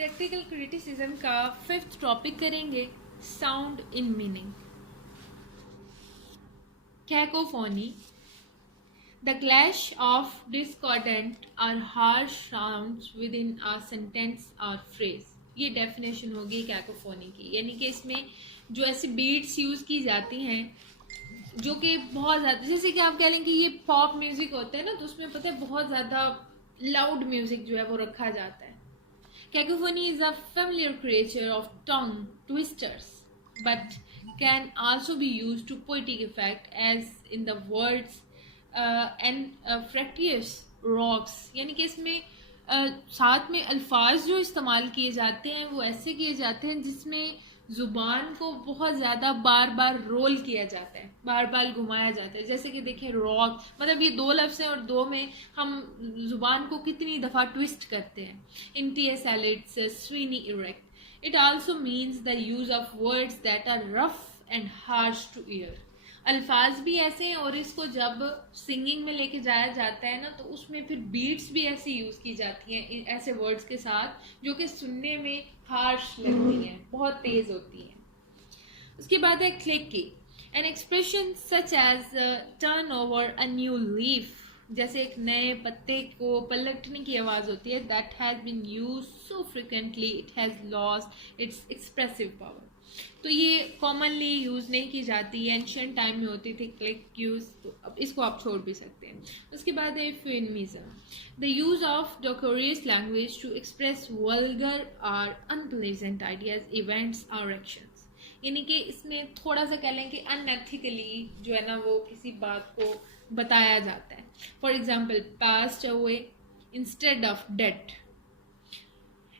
Practical criticism का 5th topic करेंगे, sound in meaning. Cacophony, the clash of discordant और harsh sounds within a sentence और phrase. ये definition होगी cacophony की, यानी कि इसमें जो ऐसी बीट्स यूज़ की जाती हैं जो कि बहुत ज़्यादा, जैसे कि आप कह लें कि ये पॉप म्यूज़िक होता है ना, तो उसमें पता है बहुत ज़्यादा लाउड म्यूज़िक जो है वो रखा जाता है। Cacophony is a familiar creature of tongue twisters, but can also be used to poetic effect, as in the words and fractious rocks. यानी कि इसमें साथ में अल्फाज जो इस्तेमाल किए जाते हैं वो ऐसे किए जाते हैं जिसमें ज़ुबान को बहुत ज़्यादा बार बार रोल किया जाता है, बार बार घुमाया जाता है। जैसे कि देखिए रॉक, मतलब ये दो लफ्ज़ हैं और दो में हम ज़ुबान को कितनी दफ़ा ट्विस्ट करते हैं। इन TSL it's sweeney erect. It also means the use of words that are rough and harsh to ear. अल्फाज भी ऐसे हैं और इसको जब सिंगिंग में लेके जाया जाता है ना, तो उसमें फिर बीट्स भी ऐसी यूज़ की जाती हैं ऐसे वर्ड्स के साथ जो कि सुनने में हार्श लगती हैं, बहुत तेज़ होती हैं। उसके बाद है cliche, an expression such as turn over a new leaf, जैसे एक नए पत्ते को पलटने की आवाज़ होती है। That has been use so frequently it has lost its expressive power. तो ये कॉमनली यूज़ नहीं की जाती, एंशियंट टाइम में होती थी क्लिक यूज़, तो अब इसको आप छोड़ भी सकते हैं। उसके बाद है euphemism, the use of decorous language to express vulgar और अनप्लेजेंट आइडियाज, इवेंट्स और एक्शंस। यानी कि इसमें थोड़ा सा कह लें कि अनएथिकली जो है ना वो किसी बात को बताया जाता है। For example, passed away instead of dead,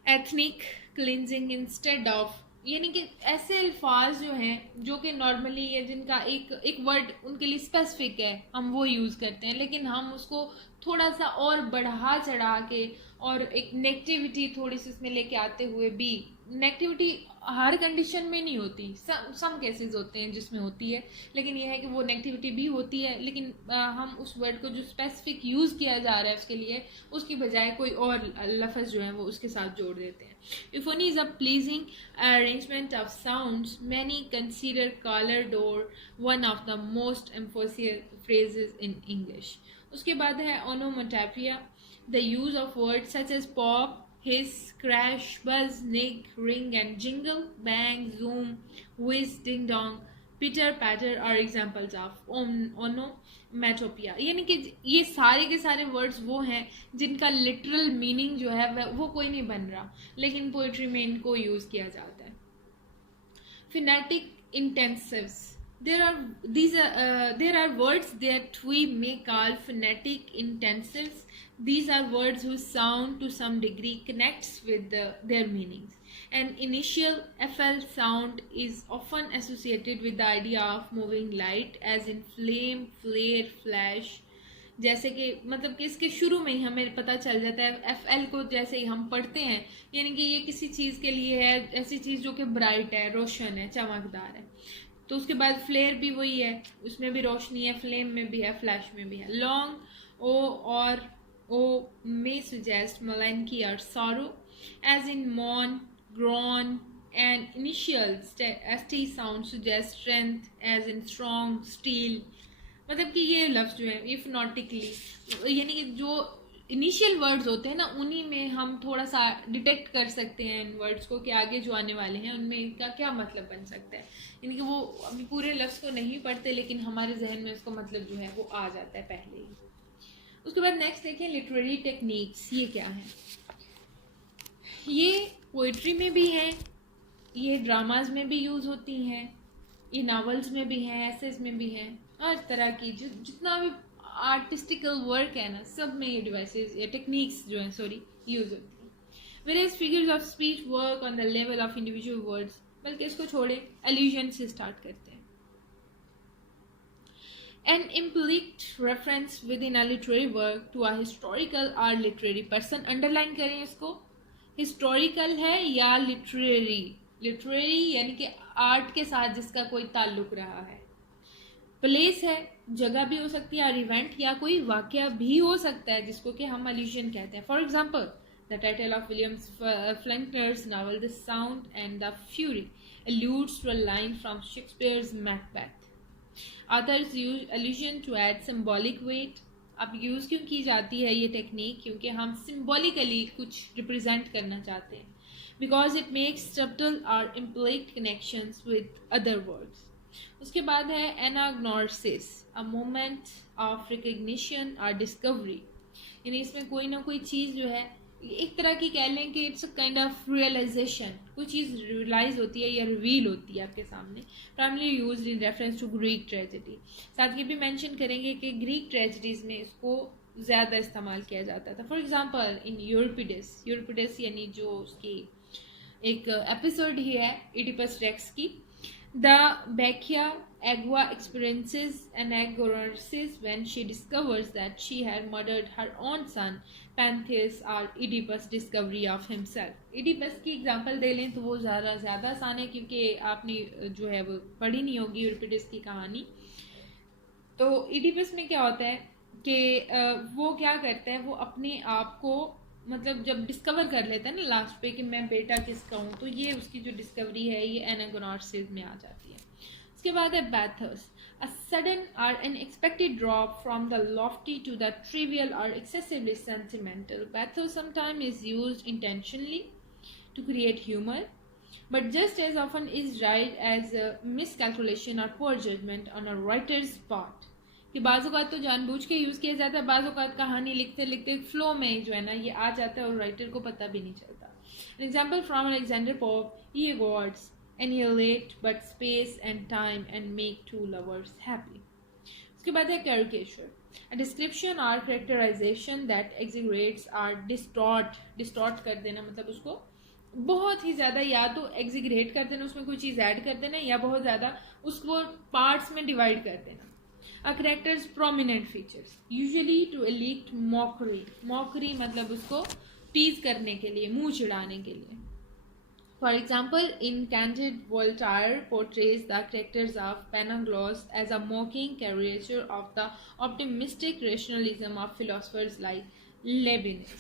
ethnic cleansing instead of, यानी कि ऐसे अल्फाज जो हैं जो कि नॉर्मली या जिनका एक वर्ड उनके लिए स्पेसिफिक है, हम वो यूज़ करते हैं, लेकिन हम उसको थोड़ा सा और बढ़ा चढ़ा के और एक नेगेटिविटी थोड़ी सी उसमें लेके आते हुए भी, नेगेटिविटी हर कंडीशन में नहीं होती, सम केसेस होते हैं जिसमें होती है, लेकिन यह है कि वो नेगेटिविटी भी होती है, लेकिन हम उस वर्ड को जो स्पेसिफिक यूज़ किया जा रहा है उसके लिए, उसकी बजाय कोई और लफ्ज़ जो है वो उसके साथ जोड़ देते हैं। Euphony is a pleasing arrangement of sounds. Many consider colored or one of the most emphasized phrases in English. उसके बाद है onomatopoeia, the use of words such as pop, hiss, crash, buzz, nig, ring and jingle, bang, zoom, whiz, ding dong, pitter patter are examples of onomatopoeia। यानी कि ये सारे के सारे words वो हैं जिनका लिटरल मीनिंग जो है वो कोई नहीं बन रहा, लेकिन पोइट्री में इनको यूज़ किया जाता है। Phonetic intensives, there are words that we may call phonetic intensives. These are words whose sound to some degree connects with their meanings. An initial FL sound is often associated with the idea of moving light, as in flame, flare, flash. जैसे कि मतलब कि इसके शुरू में ही हमें पता चल जाता है, FL को जैसे ही हम पढ़ते हैं, यानी कि ये किसी चीज़ के लिए है, ऐसी चीज़ जो कि ब्राइट है, रोशन है, चमकदार है। तो उसके बाद फ्लेयर भी वही है, उसमें भी रोशनी है, फ्लेम में भी है, फ्लैश में भी है। लॉन्ग ओ और ओ may suggest melancholy or sorrow, as in mourn, groan, and initial ST sound suggests strength, as in strong, steel। मतलब कि ये लफ्ज़ जो है ये फोनेटिकली, यानी कि जो इनिशियल वर्ड्स होते हैं ना, उन्हीं में हम थोड़ा सा डिटेक्ट कर सकते हैं इन वर्ड्स को कि आगे जो आने वाले हैं उनमें इनका क्या मतलब बन सकता है। यानी कि वो अभी पूरे लफ्ज़ को नहीं पढ़ते, लेकिन हमारे जहन में उसका मतलब जो है वो आ जाता है पहले ही। उसके बाद नेक्स्ट देखें लिटरेरी टेक्निक्स। ये क्या है? ये पोइट्री में भी हैं, ये ड्रामाज में भी यूज़ होती हैं, ये नावल्स में भी हैं, एसेस में भी हैं, हर तरह की जितना भी आर्टिस्टिकल वर्क है ना, सब में ये डिवाइसेस या टेक्निक्स जो हैं यूज़ होती हैं। Various figures of speech work on the level of individual words, बल्कि इसको छोड़े एल्यूजन से स्टार्ट करते हैं। An implied reference within a literary work to a historical or literary person, underline करें इसको, हिस्टोरिकल है या लिटरेरी। लिटरेरी यानी कि आर्ट के साथ जिसका कोई ताल्लुक रहा है। प्लेस है, जगह भी हो सकती है, और इवेंट या कोई वाक़या भी हो सकता है जिसको कि हम अलूजन कहते हैं। For example, The title of William Faulkner's novel, The Sound and the Fury, alludes to a line from Shakespeare's Macbeth. Authors use allusion to add symbolic weight. अब यूज़ क्यों की जाती है ये टेक्निक? क्योंकि हम सिम्बॉलिकली कुछ रिप्रेजेंट करना चाहते हैं. Because it makes subtle or implied connections with other words. उसके बाद है एनाग्नोसिस, अ मोमेंट ऑफ रिकग्निशन और डिस्कवरी. यानी इसमें कोई ना कोई चीज़ जो है एक तरह की कह लें कि it's a kind of realisation, कोई चीज़ रियलाइज होती है या रिवील होती है आपके सामने. Primarily used in reference to Greek tragedy. साथ ये भी मेंशन करेंगे कि ग्रीक ट्रेजेडीज़ में इसको ज़्यादा इस्तेमाल किया जाता था. फॉर एग्जांपल इन यूरिपिडस यानी जो उसकी एक एपिसोड ही है इडिपस रेक्स की. The Bacchia Agua experiences anagnorisis when she discovers that she had murdered her own son, Pantheus or Oedipus' discovery of himself. Oedipus की एग्जांपल दे लें तो वो ज़्यादा आसान है क्योंकि आपने जो है वो पढ़ी नहीं होगी यूरिपिडस की कहानी. तो Oedipus में क्या होता है कि वो क्या करता है, वो अपने आप को मतलब जब डिस्कवर कर लेता है ना लास्ट पे कि मैं बेटा किसका हूँ, तो ये उसकी जो डिस्कवरी है ये एनाग्नोसिस में आ जाती है. उसके बाद है बैथर्स, अ सडन और unexpected drop from the lofty to the trivial और excessively sentimental. Bathos sometime is used intentionally to create humour, but just as often is right as a miscalculation or poor judgment on a writer's part. कि बाज़-औक़ात तो जानबूझ के use किया जाता है, बाज़-औक़ात कहानी लिखते लिखते फ्लो में जो है ना ये आ जाता है और राइटर को पता भी नहीं चलता. An example from Alexander Pope, ye gods annihilate but space and time and make two lovers happy. उसके बाद है caricature, a description or characterization that exaggerates or distort कर देना, मतलब उसको बहुत ही ज़्यादा या तो एग्जीग्रेट कर देना, उसमें कोई चीज़ ऐड कर देना, या बहुत ज़्यादा उसको पार्ट्स में डिवाइड कर देना. A character's prominent features, usually to elicit mockery मतलब उसको टीज करने के लिए, मुंह चिढ़ाने के लिए. For example, in Candide, Voltaire portrays the characters of Pangloss as a mocking caricature of the optimistic rationalism of philosophers like Leibniz.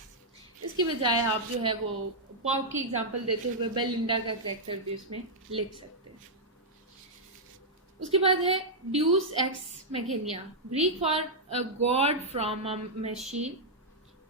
इसकी बजाय आप जो है वो पॉप की एग्जाम्पल देते हुए बेलिंडा का कैरेक्टर भी उसमें लिख सकते हैं. उसके बाद है deus ex machina, Greek for a god from a machine.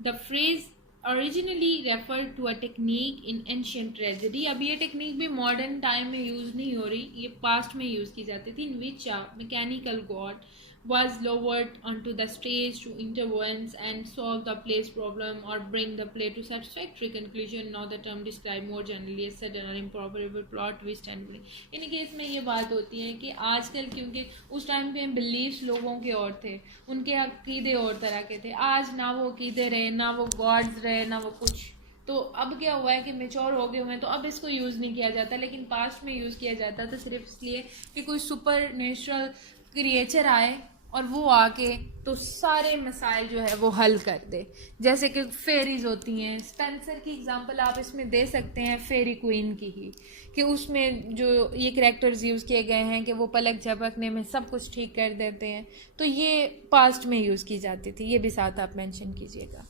The phrase originally refer to a technique in ancient tragedy. अब ये टेक्निक भी मॉडर्न टाइम में यूज़ नहीं हो रही, ये पास्ट में यूज़ की जाती थी. In which a mechanical god was lowered onto the stage to intervene and solve the play's problem or bring the play to satisfactory conclusion. Now the term describe more generally a sudden or improbable plot twist and bring. In case में ये बात होती है कि आजकल क्योंकि उस time पे बिलीव्स लोगों के और थे, उनके अकीदे और तरह के थे. आज ना वो अकीदे रहे, ना वो गॉड्स रहे, ना वो कुछ. तो अब क्या हुआ है कि मेच्योर हो गए हुए हैं, तो अब इसको यूज़ नहीं किया जाता. लेकिन पास्ट में यूज़ किया जाता था सिर्फ इसलिए कि कोई सुपर नेचुरल क्रिएचर आए और वो आके तो सारे मसाइल जो है वो हल कर दे. जैसे कि फेरीज होती हैं, स्पेंसर की एग्जांपल आप इसमें दे सकते हैं फेरी क्वीन की ही, कि उसमें जो ये करैक्टर्स यूज़ किए गए हैं कि वो पलक झपकने में सब कुछ ठीक कर देते हैं. तो ये पास्ट में यूज़ की जाती थी, ये भी साथ आप मेंशन कीजिएगा.